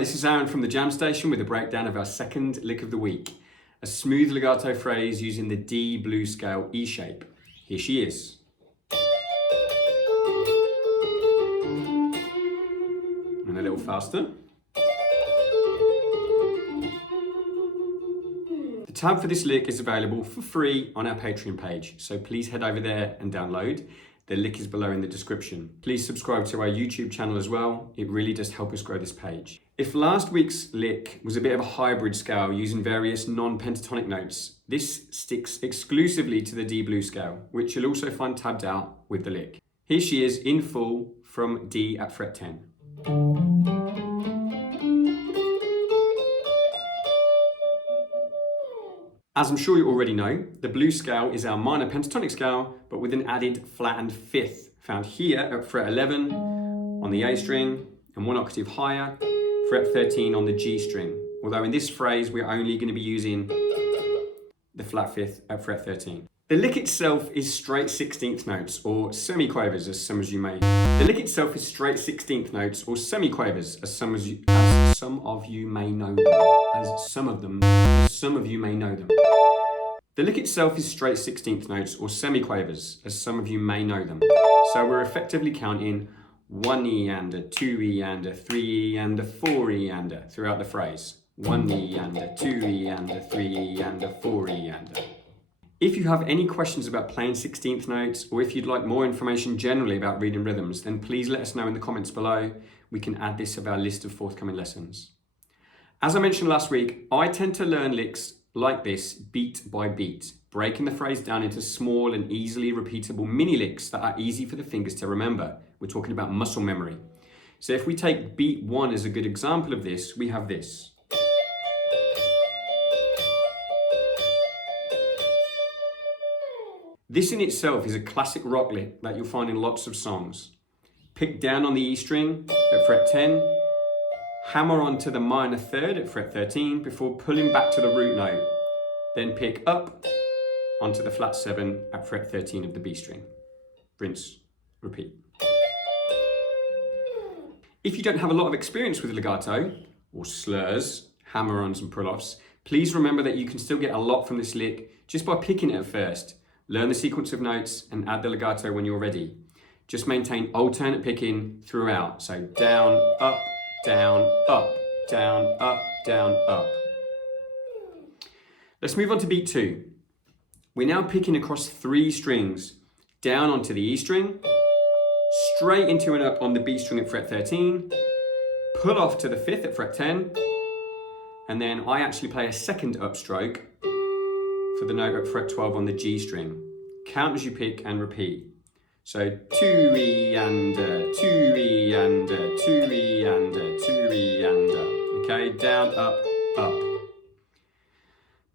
this is Arron from the Jam Station with a breakdown of our second lick of the week. A smooth legato phrase using the D blues scale E shape. Here she is. And a little faster. The tab for this lick is available for free on our Patreon page, so please head over there and download. The link is below in the description. Please subscribe to our YouTube channel as well. It really does help us grow this page. If last week's lick was a bit of a hybrid scale using various non-pentatonic notes, this sticks exclusively to the D blues scale, which you'll also find tabbed out with the lick. Here she is in full from D at fret 10. As I'm sure you already know, the blues scale is our minor pentatonic scale, but with an added flattened fifth, found here at fret 11 on the A string, and one octave higher, fret 13 on the G string. Although in this phrase, we're only going to be using the flat fifth at fret 13. The lick itself is straight 16th notes, or semiquavers, as some of you may. The lick itself is straight 16th notes, or semiquavers, as some of you may know them. As some of you may know them. The lick itself is straight 16th notes, or semiquavers, as some of you may know them. So we're effectively counting 1 eander, 2 eander, 3 eander, 4 eander throughout the phrase. 1 eander, 2 eander, 3 eander, 4 eander. If you have any questions about playing 16th notes, or if you'd like more information generally about reading rhythms, then please let us know in the comments below. We can add this to our list of forthcoming lessons. As I mentioned last week, I tend to learn licks like this beat by beat, breaking the phrase down into small and easily repeatable mini licks that are easy for the fingers to remember. We're talking about muscle memory. So if we take beat 1 as a good example of this, we have this. This in itself is a classic rock lick that you'll find in lots of songs. Pick down on the E string at fret 10, hammer onto the minor third at fret 13 before pulling back to the root note. Then pick up onto the flat 7 at fret 13 of the B string. Rinse, repeat. If you don't have a lot of experience with legato, or slurs, hammer-ons and pull-offs, please remember that you can still get a lot from this lick just by picking it at first. Learn the sequence of notes and add the legato when you're ready. Just maintain alternate picking throughout. So down, up, down, up, down, up, down, up. Let's move on to beat 2. We're now picking across 3 strings. Down onto the E string, straight into an up on the B string at fret 13, pull off to the 5th at fret 10, and then I actually play a second upstroke for the note at fret 12 on the G string. Count as you pick and repeat. So 2 eander, 2 eander, 2 eander, 2 eander. Okay, down, up, up.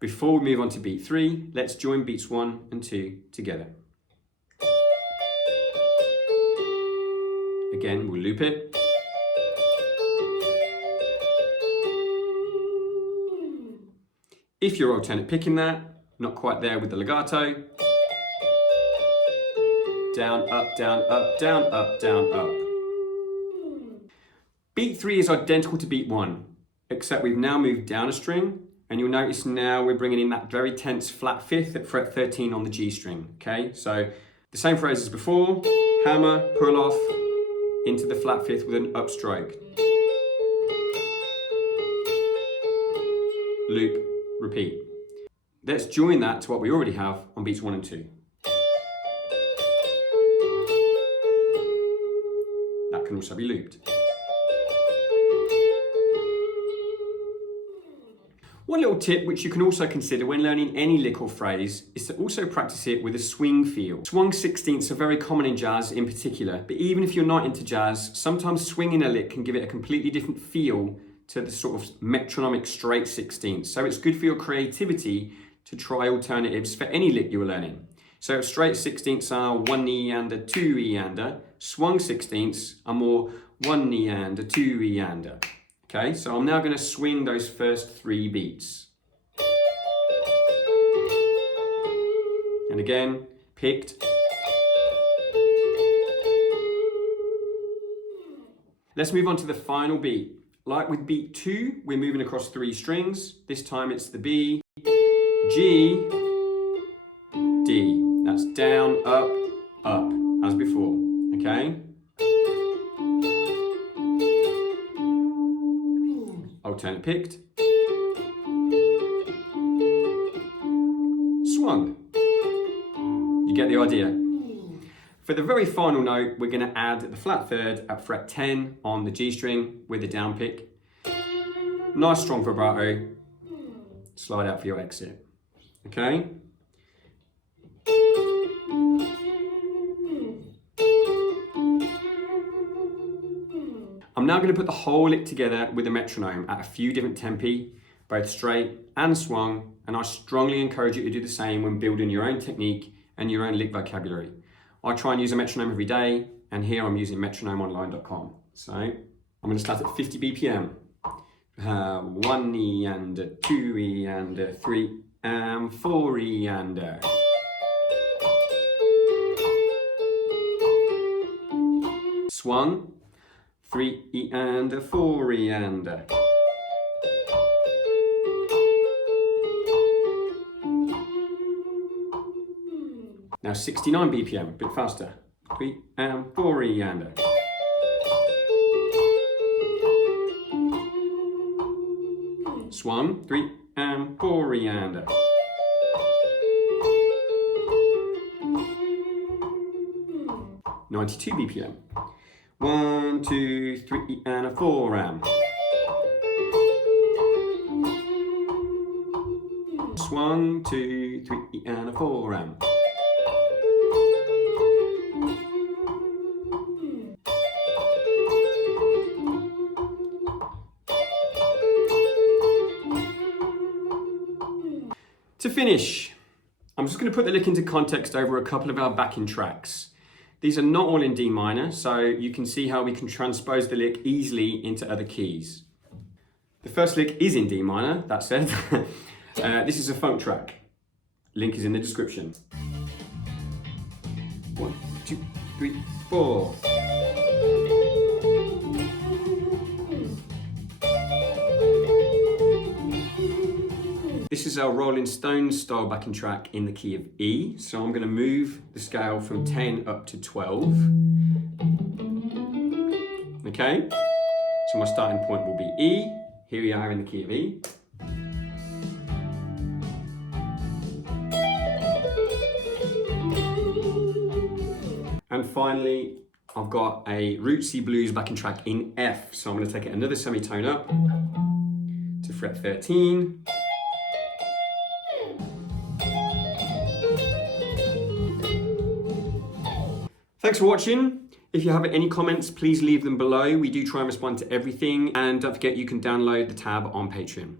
Before we move on to beat 3, let's join beats 1 and 2 together. Again, we'll loop it. If you're alternate picking that, not quite there with the legato. Down, up, down, up, down, up, down, up. Beat 3 is identical to beat 1, except we've now moved down a string, and you'll notice now we're bringing in that very tense flat 5th at fret 13 on the G string, okay? So the same phrase as before, hammer, pull off, into the flat 5th with an upstroke. Loop, repeat. Let's join that to what we already have on beats 1 and 2. That can also be looped. One little tip which you can also consider when learning any lick or phrase is to also practice it with a swing feel. Swung 16ths are very common in jazz in particular, but even if you're not into jazz, sometimes swinging a lick can give it a completely different feel to the sort of metronomic straight 16ths. So it's good for your creativity to try alternatives for any lick you're learning. So straight 16ths are 1 eander, 2 eander. Swung 16ths are more 1 eander, 2 eander. Okay, so I'm now going to swing those first 3 beats. And again, picked. Let's move on to the final beat. like with beat 2, we're moving across 3 strings. This time it's the B, G, D. That's down, up, up, as before, okay? Alternate picked. Swung. You get the idea. For the very final note, we're going to add the flat third at fret 10 on the G string with the down pick. Nice strong vibrato. Slide out for your exit. Okay? I'm now going to put the whole lick together with a metronome at a few different tempi, both straight and swung, and I strongly encourage you to do the same when building your own technique and your own lick vocabulary. I try and use a metronome every day, and here I'm using metronomeonline.com. So I'm going to start at 50 BPM. 1 E and a 2 E and a 3 and 4 E and a. Swung, 3 E and a 4 E and a. Now 69 BPM, a bit faster. 3 and 4 E and a. Swung, 3 and 4 E and a. .92 BPM. 1, 2, 3 E and a 4 and. Swung, 2, 3 E and a 4 and. To finish, I'm just going to put the lick into context over a couple of our backing tracks. These are not all in D minor, so you can see how we can transpose the lick easily into other keys. The first lick is in D minor, that said. This is a funk track. Link is in the description. 1, 2, 3, 4. This is our Rolling Stones style backing track in the key of E. So I'm going to move the scale from 10 up to 12. Okay? So my starting point will be E. Here we are in the key of E. And finally, I've got a Rootsy Blues backing track in F. So I'm going to take it another semitone up to fret 13. Thanks for watching. If you have any comments, please leave them below. We do try and respond to everything. And don't forget, you can download the tab on Patreon.